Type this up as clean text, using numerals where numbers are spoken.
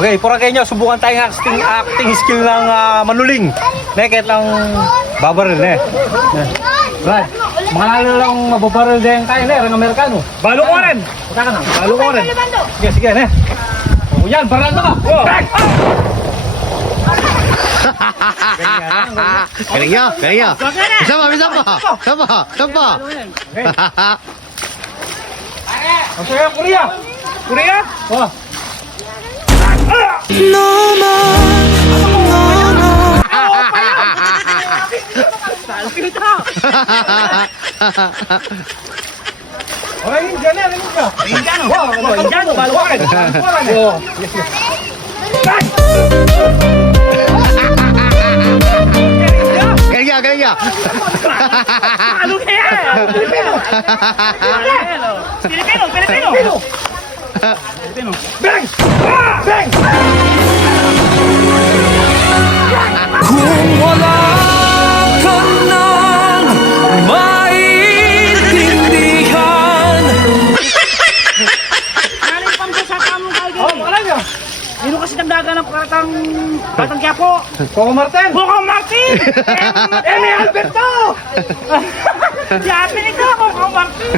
Okay, Purakeño, subukan tayong acting skill ng manuling. Kahit lang babaril Brad, mga lang mababaril din tayo ng Amerikano. Balo ko rin. Punta ka na, balo ko rin. Sige, sige, O yan, barando ka. Galing nyo, galing nyo. Isa pa, isa pa. Isa pa, isa pa. Ang sa'yo, Korea. Korea? Okay, Indiano, Indiano. Indiano, balo ko rin. Yes, yes. Galing nyo, galing nyo. Ano kaya? Pilipino. Bang! Bang! Kung wala ka nang maintindihan. Naling pang sa kamong kayo. Wala niya. Sino kasi nagdaga ng Batang Quiapo? Coco Martin. Coco Martin! Emi Alberto! Si ate nito, Coco Martin!